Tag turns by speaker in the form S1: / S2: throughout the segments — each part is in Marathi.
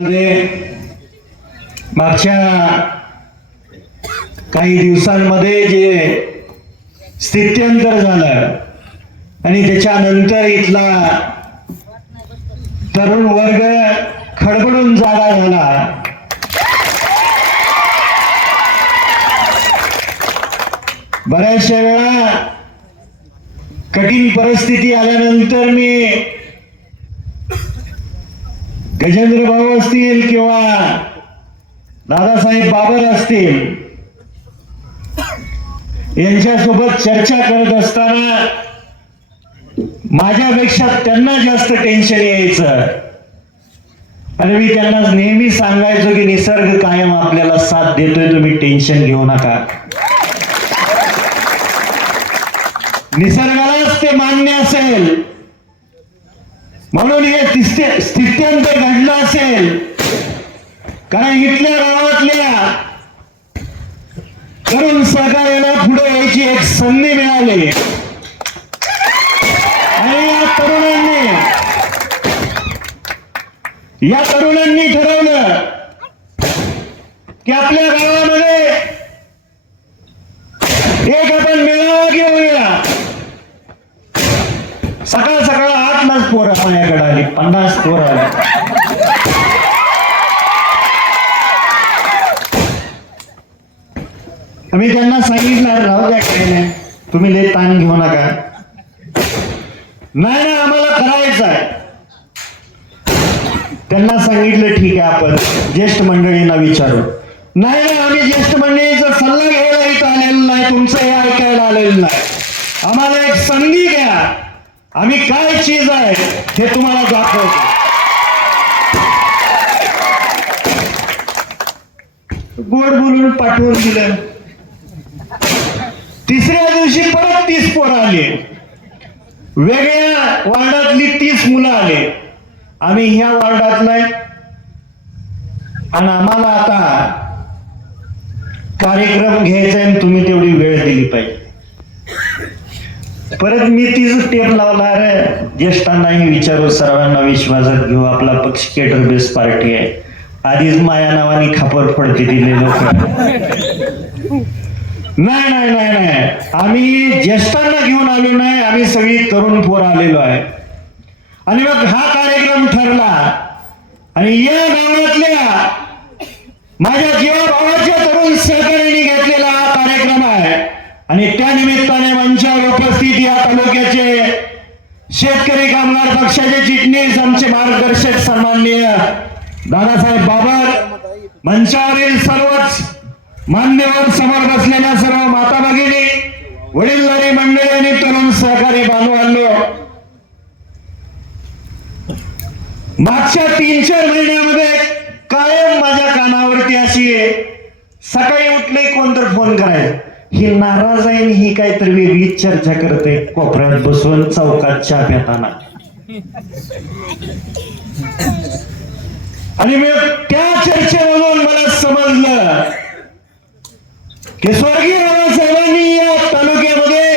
S1: मध्ये मागच्या काही दिवसांमध्ये जे स्थित्यंतर झालं आणि त्याच्यानंतर इथला तरुण वर्ग खडबडून जागा झाला. बऱ्याचशा वेळा कठीण परिस्थिती आल्यानंतर मी गजेंद्र भाऊ असतील किंवा दादासाहेब बाबर असतील यांच्यासोबत चर्चा करत असताना माझ्यापेक्षा त्यांना जास्त टेन्शन यायचं. आणि मी त्यांना नेहमी सांगायचो की निसर्ग कायम आपल्याला साथ देतोय तुम्ही टेन्शन घेऊ नका. निसर्गालाच ते मान्य असेल. म्हणून हे स्थित्यंत घडलं असेल. कारण इथल्या गावातल्या तरुण सहकार्याला पुढे यायची एक संधी मिळाली. आणि या तरुणांनी या तरुणांनी ठरवलं की आपल्या गावामध्ये एक आपण मेळावा घेऊया. सकाळ पन्नास पोरं माझ्याकडे आली पन्नास पोरं आली. आम्ही त्यांना सांगितलं राहू द्या काही नाही. तुम्ही लय ताण घेऊ नका. नाही नाही आम्हाला करायचं आहे. त्यांना सांगितलं ठीक आहे आपण ज्येष्ठ मंडळींना विचारू. नाही नाही आम्ही ज्येष्ठ मंडळीचा सल्ला घ्यायला इथं आलेलो नाही तुमचं हे ऐकायला आलेलं नाही. आम्हाला एक संधी घ्या आम्ही काय चीज आहे हे तुम्हाला दाखवतो. गोड बोलून पाठवून दिलं. तिसऱ्या दिवशी परत तीस पोरं आले. वेगळ्या वार्डातली तीस मुलं आले. आम्ही ह्या वार्डात नाही. आणि आम्हाला आता कार्यक्रम घ्यायचा आहे आणि तुम्ही तेवढी वेळ दिली पाहिजे. परत मी तीच टेप लावला रे ज्येष्ठांनाही विचारू सर्वांना विश्वासात घेऊ. आपला पक्ष केटर बेस पार्टी आहे. आधीच माया नावाने खापर पडते दिले लोक. नाही नाही नाही नाही. आम्ही ज्येष्ठांना घेऊन आलो नाही. आम्ही सगळी तरुण पोर आलेलो आहे. आणि मग हा कार्यक्रम ठरला. आणि या गावातल्या माझ्या जीवाभावाच्या आणि त्या निमित्ताने मंचावर उपस्थित या तालुक्याचे शेतकरी कामगार पक्षाचे चिटणीस आमचे मार्गदर्शक सन्माननीय दादासाहेब बाबर मंचावरील सर्वच मान्यवर समोर बसलेल्या सर्व माता भगिनी वडीलधारी मंडळी आणि तरुण सहकारी बांधवांनो मागच्या तीन चार महिन्यामध्ये कायम माझ्या कानावरती अशी सकाळी उठले कोणतर फोन करायला. ही नाराज आहे आणि ही काहीतरी वेगळीच चर्चा करते कोपऱ्यात बसून चौकात चहा पिताना आणि मी त्या चर्चेमधून मला समजलं की स्वर्गीय बाबासाहेबांनी या तालुक्यामध्ये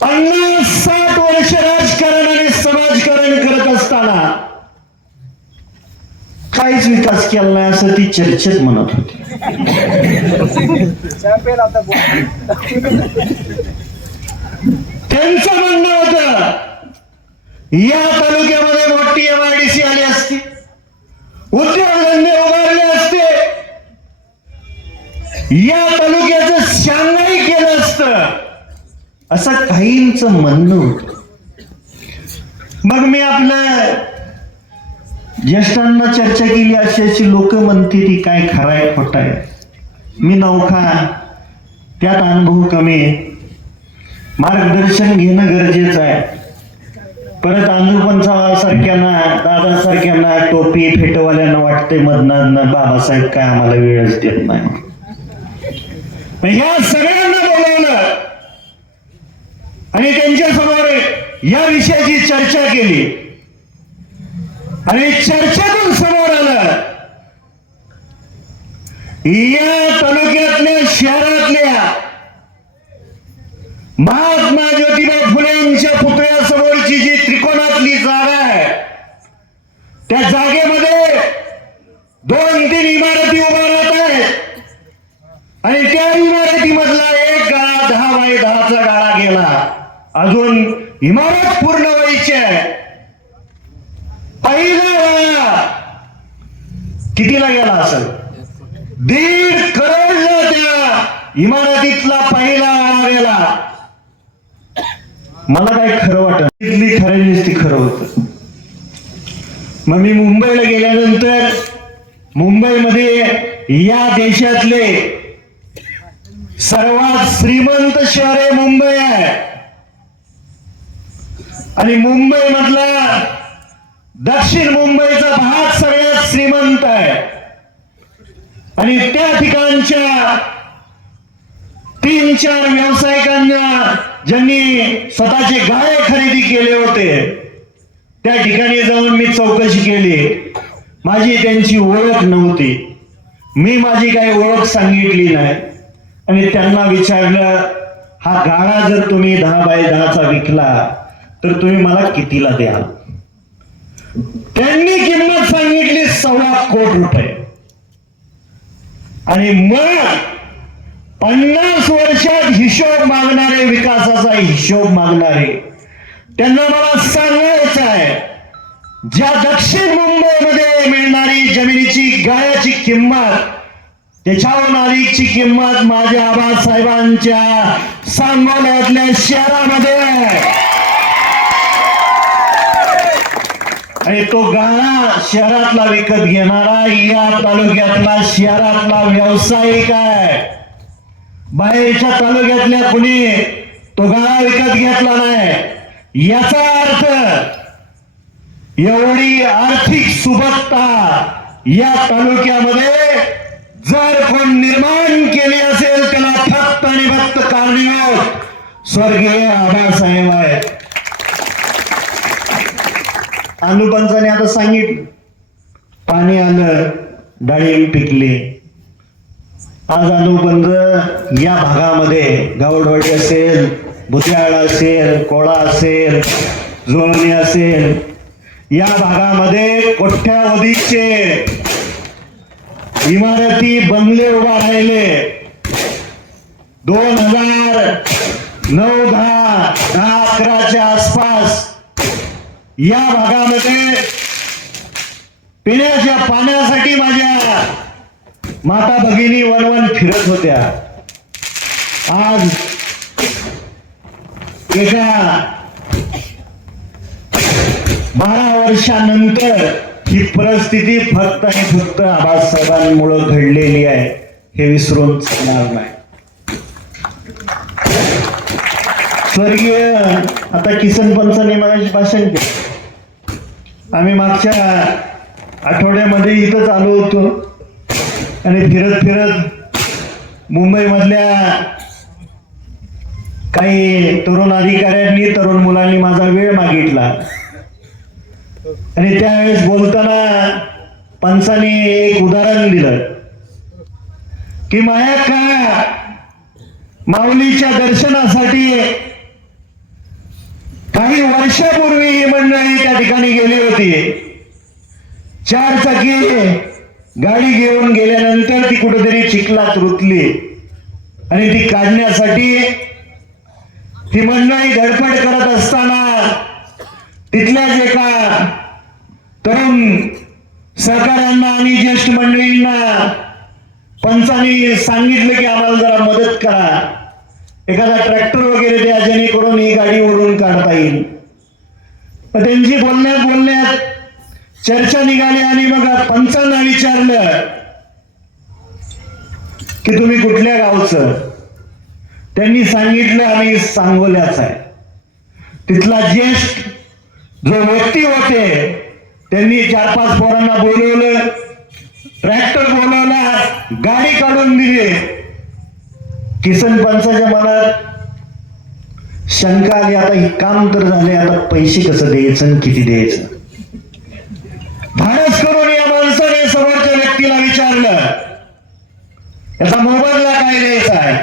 S1: पन्नास साठ वर्ष राजकारण आणि समाजकारण करत असताना काहीच विकास केला नाही असं ती चर्चेत म्हणत होती. त्यांचं म्हणणं होत या तालुक्यामध्ये मोठी एमआयडीसी आली असती. उद्योगधंदे उभारले असते. या तालुक्याचं शांघाई केलं असत. असं काहींच म्हणणं होत. मग मी आपलं ज्येष्ठांना चर्चा केली अशी अशी लोक म्हणते ती काय खराय खोटाय. मी नौखा त्यात अनुभव कमी मार्गदर्शन घेणं गरजेचं आहे. परत अंजूपंचा सारख्यांना दादा सारख्यांना टोपी फेटवाल्यांना वाटते मधनानं बाबासाहेब काय आम्हाला वेळच देत नाही. या ह्या सगळ्यांना बोलावलं. आणि त्यांच्यासमोर या विषयाची चर्चा केली. आणि चर्चेतून समोर आलं. या तालुक्यातल्या शहरातल्या महात्मा ज्योतिबा फुलेंच्या पुतळ्यासमोरची जी त्रिकोणातली जागा आहे त्या जागेमध्ये दोन तीन इमारती उभ्या राहत आहेत. आणि त्या इमारतीमधला एक गाळा दहा बाय दहाचा गाळा गेला. अजून इमारत पूर्ण व्हायची आहे पहिला गाळा कितीला गेला असेल? दीड करोडला त्या इमारतीतला पहिला गेला मला काय खरं वाटत इथली खरं ती खरं होत. मग मी मुंबईला गेल्यानंतर मुंबईमध्ये या देशातले सर्वात श्रीमंत शहर आहे मुंबई आहे. आणि मुंबई मधला दक्षिण मुंबईचा भाग सगळ्यात श्रीमंत आहे. आणि त्या ठिकाणच्या तीन चार व्यावसायिकांना ज्यांनी स्वतःचे गाळे खरेदी केले होते त्या ठिकाणी जाऊन मी चौकशी केली. माझी त्यांची ओळख नव्हती. मी माझी काही ओळख सांगितली नाही. आणि त्यांना विचारलं हा गाळा जर तुम्ही दहा बाय दहाचा विकला तर तुम्ही मला कितीला द्याल? त्यांनी किंमत सांगितली सव्वा कोट रुपये. आणि मग पन्नास वर्षात हिशोब मागणारे विकासाचा हिशोब मागणारे त्यांना मला सांगायचं आहे ज्या दक्षिण मुंबईमध्ये मिळणारी जमिनीची गाळ्याची किंमत त्याच्यावर नारीची किंमत माझ्या आबासाहेबांच्या सांगोल्यातल्या शहरामध्ये आहे. आणि तो गाळा शहरातला विकत घेणारा या तालुक्यातला शहरातला व्यावसायिक आहे. बाहेरच्या तालुक्यातल्या कुणी तो गाळा विकत घेतला नाही. याचा अर्थ एवढी आर्थिक सुबत्ता या तालुक्यामध्ये जर कोण निर्माण केली असेल त्याला फक्त आणि फक्त कारणीभूत स्वर्गीय आबासाहेब आहेत. अनुपंचाने आता सांगितलं. पाणी आलं डाळी पिकली. आज अनुबंध या भागामध्ये गावडवाडी असेल भुत्याळ असेल कोळा असेल जुळणी असेल या भागामध्ये कोठ्यावधीचे इमारती बंगले उभा राहिले दोन हजार नऊ दहा दहा अकराच्या आसपास या भागामध्ये पिण्याच्या पाण्यासाठी माझ्या माता भगिनी वनवन फिरत होत्या. आज एका बारा वर्षानंतर ही परिस्थिती फक्त आणि फक्त आबासाहेबांमुळे घडलेली आहे हे विसरून चालणार नाही. स्वर्गीय आता किसन पंचांनी माझे भाषण केलं. आम्ही मागच्या आठवड्यामध्ये इथंच आलो होतो. आणि फिरत फिरत मुंबईमधल्या काही तरुण अधिकाऱ्यांनी तरुण मुलांनी माझा वेळ मागितला. आणि त्यावेळेस बोलताना पंचाने एक उदाहरण दिलं. की माया का माऊलीच्या दर्शनासाठी काही वर्षापूर्वी ही मंडळी त्या ठिकाणी गेली होती. चार चाकी गाडी घेऊन गेल्यानंतर ती कुठेतरी चिखलात रुतली. आणि ती काढण्यासाठी ती मंडळी धडपड करत असताना तिथल्याच एका तरुण सरकारांना आणि ज्येष्ठ मंडळींना पंचांनी सांगितलं की आम्हाला जरा मदत करा. एखादा ट्रॅक्टर वगैरे द्या जेणेकरून ही गाडी ओढून काढता येईल. त्यांची बोलण्यात बोलण्यात चर्चा निघाली आणि मग पंचांना विचारलं की तुम्ही कुठल्या गावचं? त्यांनी सांगितलं आम्ही सांगोल्याच आहे. तिथला ज्येष्ठ जो व्यक्ती होते त्यांनी चार पाच पोरांना बोलवलं ट्रॅक्टर बोलवला गाडी काढून दिली. किसन पंचाच्या मनात शंका आली आता हे काम तर झाले आता पैसे कसं द्यायचं किती द्यायचं? धाडस करून या माणसाने समोरच्या व्यक्तीला विचारलं याचा मोबदला काय द्यायचा आहे?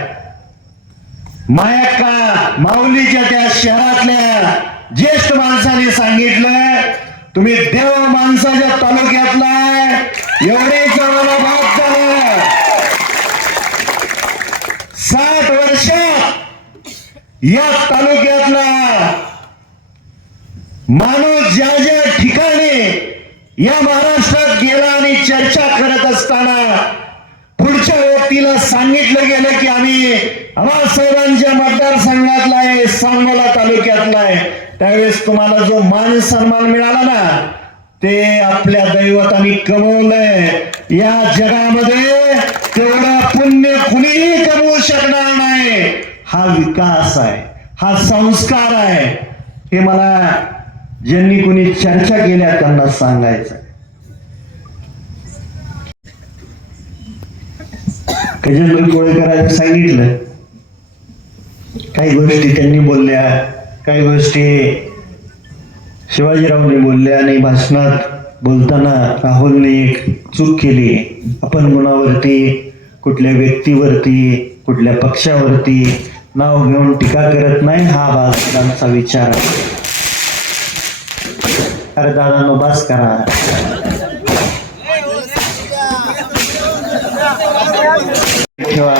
S1: मायक्का माऊलीच्या त्या शहरातल्या ज्येष्ठ माणसाने सांगितलं तुम्ही देव माणसाच्या तालुक्यातला सात एवढेच या तालुक्यातला माणूस ज्या ज्या ठिकाणी या महाराष्ट्रात गेला आणि चर्चा करत असताना पुढच्या व्यक्तीला सांगितलं गेलं की आम्ही आबासाहेबांच्या मतदारसंघातला आहे सांगोला तालुक्यातला आहे. त्यावेळेस तुम्हाला जो मान सन्मान मिळाला ना ते आपल्या दैवतानी कमवलंय. या जगामध्ये शकणार नाही. हा विकास आहे. हा संस्कार आहे. हे मला ज्यांनी कुणी चर्चा केल्या त्यांना सांगायचं गजेंद्र कोळेकरांनी सांगितलं काही गोष्टी त्यांनी बोलल्या काही गोष्टी शिवाजीरावने बोलल्या आणि भाषणात बोलताना राहुलने एक चूक केली. आपण कुणावरती कुठल्या व्यक्तीवरती कुठल्या पक्षावरती नाव घेऊन टीका करत नाही हा भाषणांचा विचार आहे. अरे दादा बस करा. ठेवा.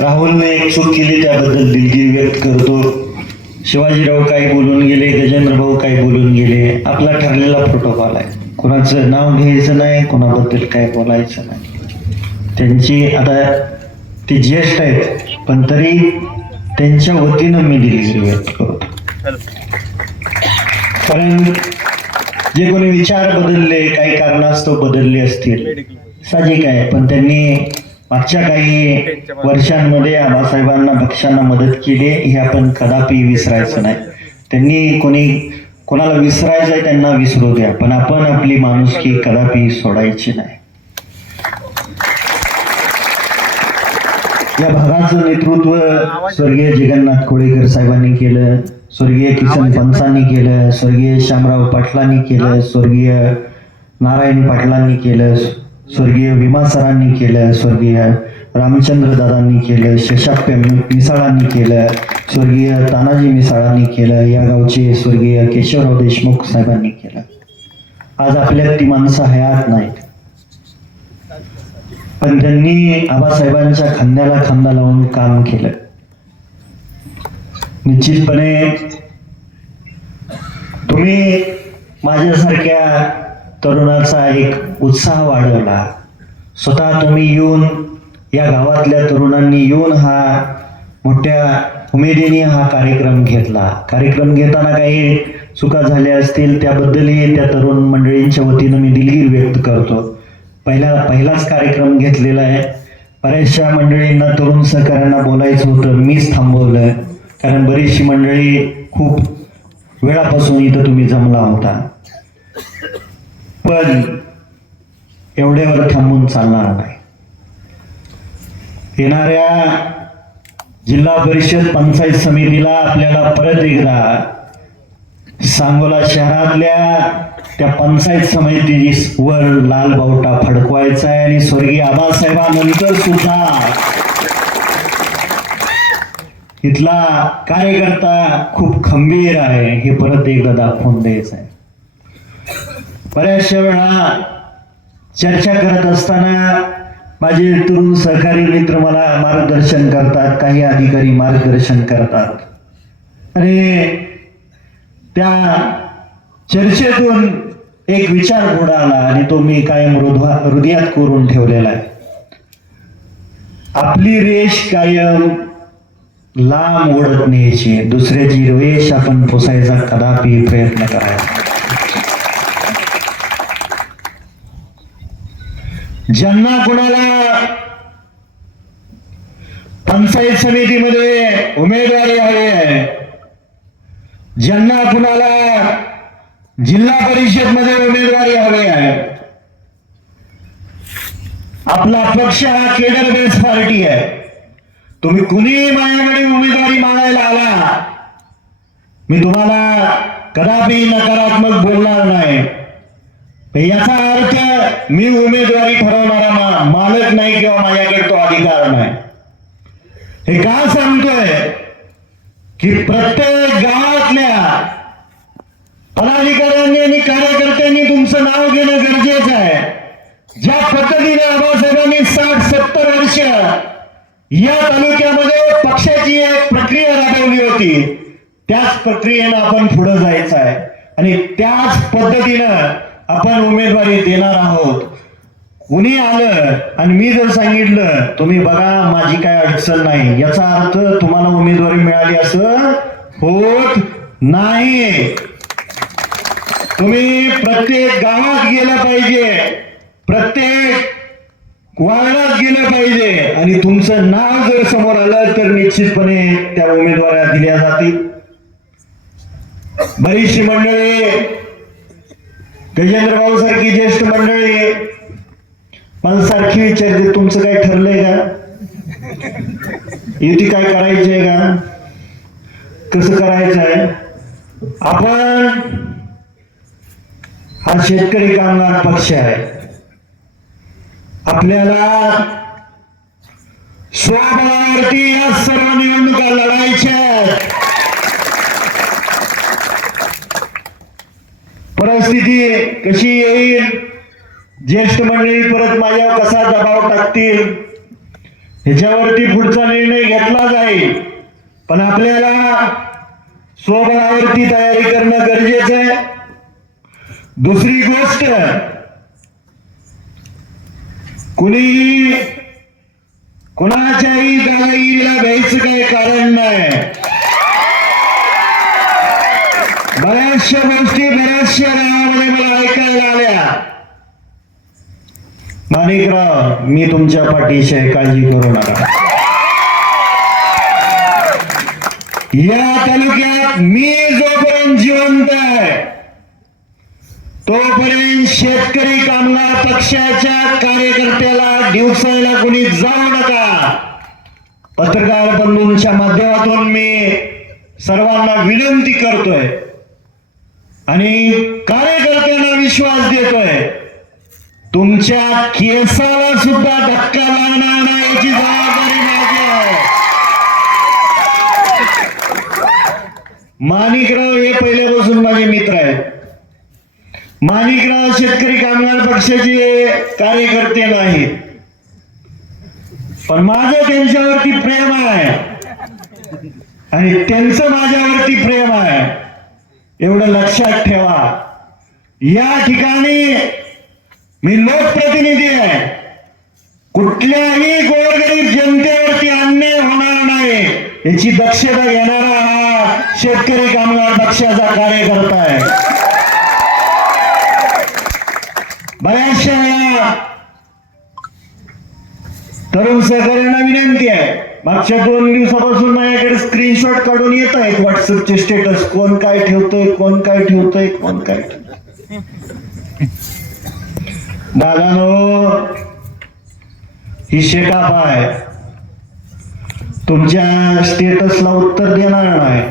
S1: राहुलने एक चूक केली त्याबद्दल दिलगिरी व्यक्त करतो. शिवाजीराव काही बोलून गेले गजेंद्र भाऊ काही बोलून गेले आपला ठरलेला प्रोटोकॉल आहे. कोणाचं नाव घ्यायचं नाही कोणाबद्दल काय बोलायचं नाही. त्यांची आता ते ज्येष्ठ आहेत पण तरी त्यांच्या वतीनं मी दिलेली व्यक्त करतो. कारण जे कोणी विचार बदलले काही कारणास्तव बदलले असतील साहजिक आहे पण त्यांनी मागच्या काही वर्षांमध्ये आबासाहेबांना पक्षांना मदत केली हे आपण कदापि विसरायचं नाही. त्यांनी कोणी कोणाला विसरायचं आहे त्यांना विसरू द्या. पण आपण आपली माणुसकी कदापि सोडायची नाही. या भागाचं नेतृत्व स्वर्गीय जगन्नाथ कोळेकर साहेबांनी केलं स्वर्गीय किसन पंचांनी केलं स्वर्गीय शामराव पाटलांनी केलं स्वर्गीय नारायण पाटलांनी केलं स्वर्गीय विमा सरांनी केलं स्वर्गीय रामचंद्र दादांनी केलं शशाप्य मिसाळांनी केलं स्वर्गीय तानाजी मिसाळांनी केलं या गावचे स्वर्गीय केशवराव देशमुख साहेबांनी केलं. आज आपल्यात ती माणसं हयात नाहीत. पण त्यांनी आबासाहेबांच्या खांद्याला खांदा लावून काम केलं. निश्चितपणे तुम्ही माझ्यासारख्या तरुणाचा एक उत्साह वाढवला. स्वतः तुम्ही येऊन या गावातल्या तरुणांनी येऊन हा मोठ्या उमेदीने हा कार्यक्रम घेतला. कार्यक्रम घेताना काही चुका झाल्या असतील त्याबद्दलही त्या तरुण मंडळींच्या वतीनं मी दिलगीर व्यक्त करतो. पहिला पहिलाच कार्यक्रम घेतलेला आहे. बऱ्याचशा मंडळींना तरुण सहकाऱ्यांना बोलायचं होतं मीच थांबवलं. कारण बरीचशी मंडळी खूप वेळापासून इथं तुम्ही जमला होता. पण एवढ्यावर थांबून चालणार नाही. येणाऱ्या जिल्हा परिषद पंचायत समितीला आपल्याला परत एकदा सांगोला शहरातल्या त्या पंचायत समिती वर लाल बावटा फडकवायचा आहे आणि स्वर्गीय आबासाहेबांनंतर सुद्धा इथला कार्यकर्ता खूप खंबीर आहे हे परत एकदा दाखवून द्यायचं आहे. बऱ्याचशा वेळा चर्चा करत असताना माझे तरुण सहकारी मित्र मला मार्गदर्शन करतात काही अधिकारी मार्गदर्शन करतात. आणि त्या चर्चेतून एक विचार पुढे आला आणि तो मी कायम हृदवा हृदयात कोरून ठेवलेला आहे. आपली रेष कायम लांब ओढत न्यायची दुसऱ्याची रेष आपण पोसायचा कदापि प्रयत्न करायचा ज्यांना कुणाला पंचायत समितीमध्ये उमेदवारी हवी आहे ज्यांना कुणाला जिल्हा परिषदमध्ये उमेदवारी हवी आहे आपला पक्ष हा केडर बेस पार्टी आहे. तुम्ही कुणीही माझ्याकडे उमेदवारी मागायला आला मी तुम्हाला कदापि नकारात्मक बोलणार नाही. याचा अर्थ मी उमेदवारी ठरवणारा मा- मालक नाही किंवा माझ्याकडे तो अधिकार नाही. हे का सांगतोय? की प्रत्येक गावातल्या पदाधिकाऱ्यांनी आणि कार्यकर्त्यांनी तुमचं तुमचं नाव घेणं गरजेचं आहे. ज्या पद्धतीने आबासाहेबांनी साठ सत्तर वर्ष या तालुक्यामध्ये पक्षाची एक प्रक्रिया राबवली होती त्याच प्रक्रियेनं आपण पुढे जायचं आहे. आणि त्याच पद्धतीनं आपण उमेदवारी देणार आहोत. कुणी आलं आणि मी जर सांगितलं तुम्ही बघा माझी काय अडचण नाही. याचा अर्थ तुम्हाला उमेदवारी मिळाली असं होत नाही. तुम्ही प्रत्येक गावात गेलं पाहिजे. प्रत्येक वार्डात गेलं पाहिजे. आणि तुमचं नाव जर समोर आलं तर निश्चितपणे त्या उमेदवारा दिल्या जातील. बरीचशी मंडळी गजेंद्र भाऊ सारखी ज्येष्ठ मंडळी मला सारखी विचारते तुमचं काय ठरलंय का? युती काय करायची आहे का? कसं करायचं आहे आपण हा शेतकरी कामगार पक्ष आहे. आपल्याला स्वबळावरती या सर्व निवडणुका लढायच्या आहेत. परिस्थिती कशी येईल? ज्येष्ठ मंडळी परत माझ्यावर कसा दबाव टाकतील? ह्याच्यावरती पुढचा निर्णय घेतला जाईल. पण आपल्याला स्वबळावरती तयारी करणं गरजेचं आहे. दुसरी गोष्ट कुणीही कुणाच्याही दादागिरीला घ्यायचं काही कारण नाही. बऱ्याचशा गोष्टी बऱ्याचशा गावामध्ये मला ऐकायला आल्या. माणिकराव मी तुमच्या पाठीशी काळजी करू नका. या तालुक्यात मी जोपर्यंत जिवंत आहे तोपर्यंत शेतकरी कामगार पक्षाच्या कार्यकर्त्याला दिवसायला कोणी जाऊ नका. पत्रकार बंधूंच्या माध्यमातून मी सर्वांना विनंती करतोय. आणि कार्यकर्त्यांना विश्वास देतोय. तुमच्या केसाला सुद्धा धक्का लागणार नाही याची जबाबदारी माझी आहे. माणिकराव हे पहिल्यापासून माझे मित्र आहेत. माणिकराव शेतकरी कामगार पक्षाचे कार्यकर्ते नाहीत पण माझं त्यांच्यावरती प्रेम आहे. आणि त्यांचं माझ्यावरती प्रेम आहे. एवढं लक्षात ठेवा. या ठिकाणी मी लोकप्रतिनिधी आहे. कुठल्याही गोरगरीब जनतेवरती अन्याय होणार नाही. याची दक्षता घेणारा हा शेतकरी कामगार पक्षाचा कार्यकर्ता आहे. बऱ्याचशा वेळा तरुण सहकार्यांना विनंती आहे. मागच्या दोन दिवसापासून माझ्याकडे स्क्रीनशॉट काढून येत आहेत व्हॉट्सअपचे स्टेटस कोण काय ठेवतोय कोण काय ठेवतोय कोण काय दादा दादानो ही शेकाप आहे. तुमच्या स्टेटसला उत्तर देणार नाही.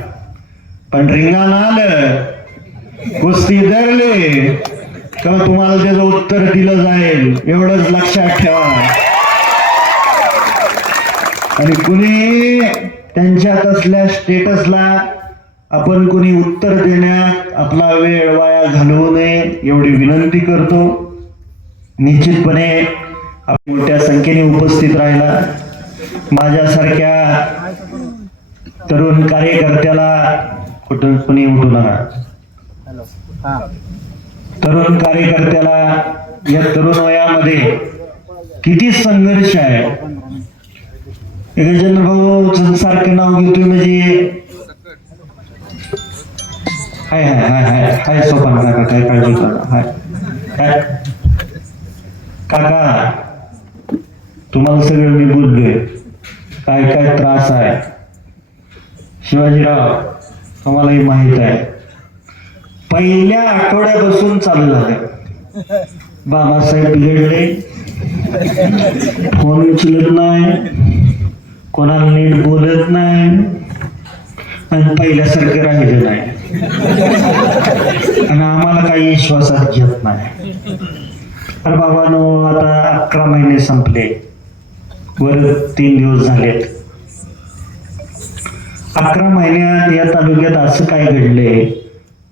S1: पण रिंगाण आलं कुस्ती धरले तेव्हा तुम्हाला त्याचं उत्तर दिलं जाईल. एवढंच लक्षात ठेवा. आणि कुणी त्यांच्या असल्या स्टेटसला आपण कुणी उत्तर देण्यात आपला वेळ वाया घालवू नये एवढी विनंती करतो. निश्चितपणे आपण मोठ्या संख्येने उपस्थित राहिला. माझ्यासारख्या तरुण कार्यकर्त्याला कुठून कुणी उठू नका. तरुण कार्यकर्त्याला या तरुण वयामध्ये किती संघर्ष आहे? गजेंद्र भाऊ सारखं नाव घेतोय म्हणजे? हाय हाय हाय हाय हाय सोपान काका काय काळजी करा हाय. काय? काका तुम्हाला सगळं मी बोललोय. काय काय त्रास आहे? शिवाजीराव तुम्हालाही माहीत आहे. पहिल्या आठवड्यापासून चालू झालंय. बाबासाहेब बिघडले. फोन उचलत नाही. कोणाला नीट बोलत नाही आणि पहिल्यासारखं राहिलं नाही. आणि आम्हाला काही विश्वासात घेत नाही. अरे बाबानो आता अकरा महिने संपले. वर तीन दिवस झालेत. अकरा महिन्यात या तालुक्यात असं काय घडले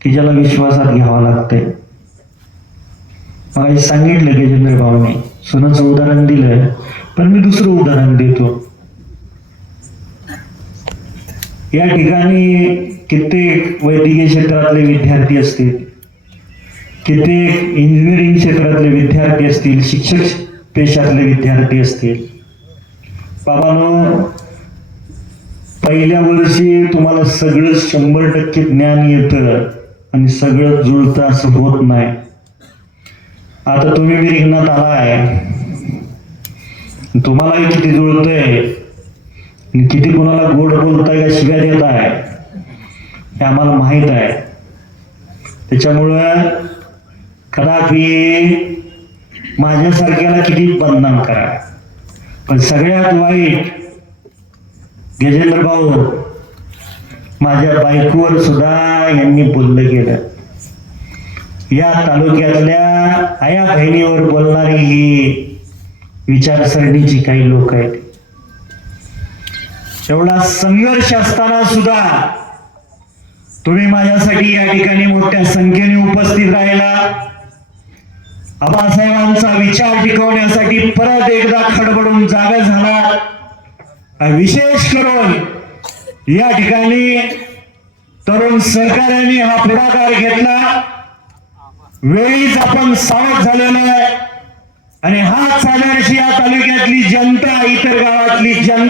S1: की ज्याला विश्वासात घ्यावं लागतंय? मला सांगितलं गजेंद्र भाऊने सोनाचं उदाहरण दिलं पण मी दुसरं उदाहरण देतो. या ठिकाणी कित्येक वैद्यकीय क्षेत्रातले विद्यार्थी असतील कित्येक इंजिनिअरिंग क्षेत्रातले विद्यार्थी असतील शिक्षक पेशातले विद्यार्थी असतील. बाबांनो पहिल्या वर्षी तुम्हाला सगळं शंभर टक्के ज्ञान येतं आणि सगळं जुळतं असं होत नाही. आता तुम्ही विरिंगणात आलाय. तुम्हालाही किती जुळतंय? किती कोणाला गोड बोलताय का शिव्या देत आहे हे आम्हाला माहीत आहे. त्याच्यामुळं कदापि माझ्यासारख्याला किती बदनाम करा. पण सगळ्यात वाईट गजेंद्र भाऊ माझ्या बायकोवर सुद्धा यांनी बोललं गेलं या तालुक्यातल्या आया बहिणीवर बोलणारी ही विचारसरणीची काही लोक आहेत. एवढा संघर्ष असताना सुद्धा तुम्ही माझ्यासाठी या ठिकाणी मोठ्या संख्येने उपस्थित राहिला. आबासाहेबांचा विचार टिकवण्यासाठी परत एकदा खडबडून जागा झाला. विशेष करून या ठिकाणी तरुण सहकार्याने हा पुढाकार घेतला. वेळीच आपण सावध झालेलो आहे आणि हाच आदर्श या तालुक्यातली जनता इतर गावातली जनता